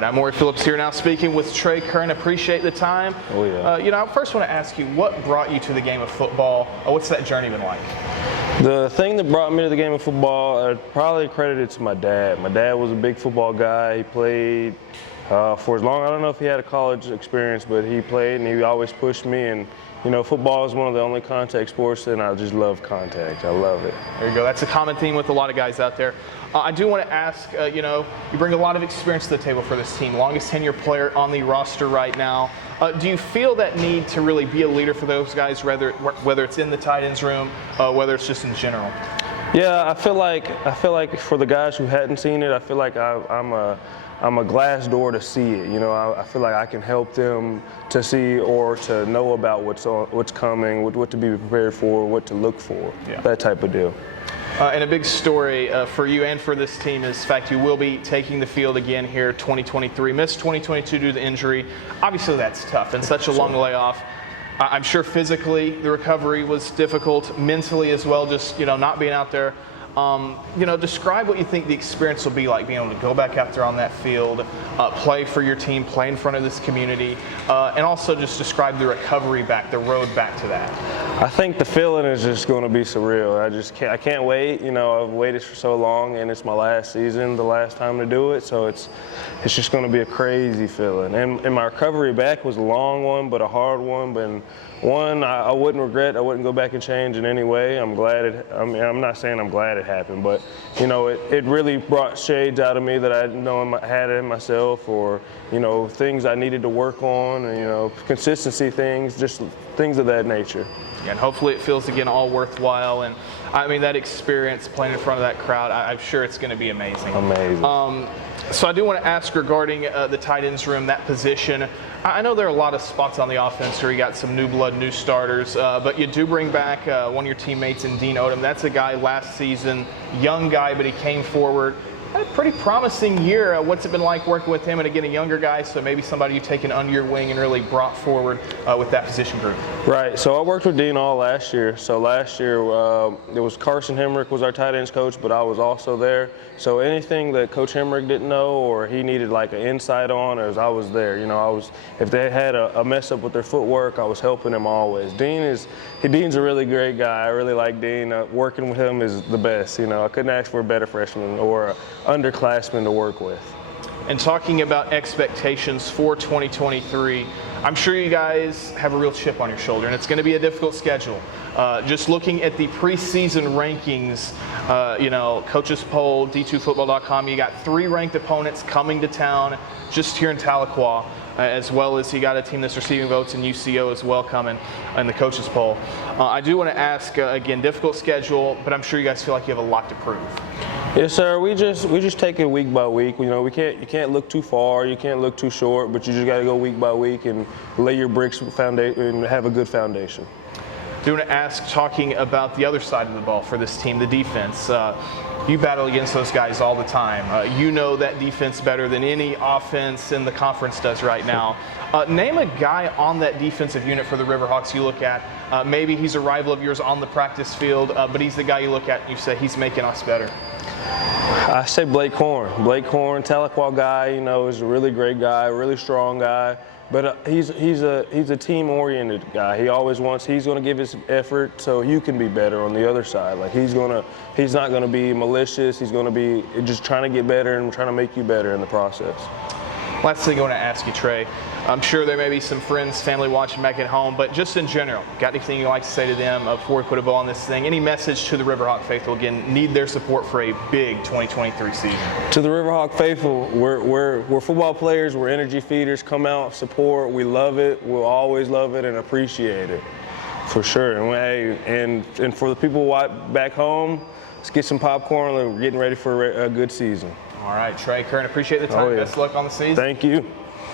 right, I'm Maury Phillips here now speaking with Trey Currin. Appreciate the time. Oh, yeah. I first want to ask you, what brought you to the game of football? What's that journey been like? The thing that brought me to the game of football, I'd probably credit it to my dad. My dad was a big football guy. He played for as long, I don't know if he had a college experience, but he played and he always pushed me. And, football is one of the only contact sports, and I just love contact. I love it. There you go. That's a common theme with a lot of guys out there. I do want to ask, you bring a lot of experience to the table for this team. Longest tenure player on the roster right now. Do you feel that need to really be a leader for those guys, whether it's in the tight ends room, whether it's just in general? Yeah, I feel like for the guys who hadn't seen it, I feel like I'm a glass door to see it. I feel like I can help them to see or to know about what's coming, what to be prepared for, what to look for, that type of deal. And a big story for you and for this team is the fact you will be taking the field again here 2023. Missed 2022 due to injury. Obviously that's tough and such a long layoff. I'm sure physically the recovery was difficult, mentally as well, just not being out there. Describe what you think the experience will be like, being able to go back out there on that field, play for your team, play in front of this community, and also just describe the recovery back, the road back to that. I think the feeling is just going to be surreal. I can't wait. I've waited for so long, and it's my last season, the last time to do it, so it's just going to be a crazy feeling. And my recovery back was a long one, but a hard one. But one I wouldn't regret. I wouldn't go back and change in any way. I'm glad I'm not saying I'm glad it happened, but it really brought shades out of me that I didn't know I had in myself, or things I needed to work on, and consistency things, just things of that nature. And hopefully it feels again all worthwhile. And I mean, that experience playing in front of that crowd, I'm sure it's going to be amazing. Amazing. So I do want to ask regarding the tight ends room, that position. I know there are a lot of spots on the offense where you got some new blood, new starters, but you do bring back one of your teammates in Dean Odom. That's a guy last season, young guy, but he came forward. Had a pretty promising year. What's it been like working with him, and again, a younger guy, so maybe somebody you've taken under your wing and really brought forward with that position group? Right. So I worked with Dean all last year. So last year it was Carson Hemrick was our tight ends coach, but I was also there. So anything that Coach Hemrick didn't know or he needed like an insight on, I was there. If they had a mess up with their footwork, I was helping them always. Dean's a really great guy. I really like Dean. Working with him is the best. I couldn't ask for a better freshman or underclassmen to work with. And talking about expectations for 2023, I'm sure you guys have a real chip on your shoulder, and it's going to be a difficult schedule. Just looking at the preseason rankings, Coaches Poll, D2Football.com, you got 3 ranked opponents coming to town just here in Tahlequah, as well as you got a team that's receiving votes in UCO as well coming in the Coaches Poll. I do want to ask, again, difficult schedule, but I'm sure you guys feel like you have a lot to prove. Yes, sir. We just take it week by week. You can't look too far, you can't look too short, but you just got to go week by week and lay your bricks foundation and have a good foundation. I do want to ask, talking about the other side of the ball for this team, the defense. You battle against those guys all the time. You know that defense better than any offense in the conference does right now. Name a guy on that defensive unit for the RiverHawks you look at. Maybe he's a rival of yours on the practice field, but he's the guy you look at and you say he's making us better. I say Blake Horn. Blake Horn, Tahlequah guy, is a really great guy, really strong guy. But he's a team-oriented guy. He's going to give his effort so you can be better on the other side. Like he's not going to be malicious. He's going to be just trying to get better and trying to make you better in the process. Last thing I want to ask you, Trey. I'm sure there may be some friends, family watching back at home, but just in general, got anything you'd like to say to them before we put a bow on this thing? Any message to the RiverHawk faithful? Again, need their support for a big 2023 season. To the RiverHawk faithful, we're football players. We're energy feeders. Come out, support. We love it. We'll always love it and appreciate it, for sure. And for the people back home, let's get some popcorn. We're getting ready for a good season. All right, Trey Currin, appreciate the time. Best of luck on the season. Thank you.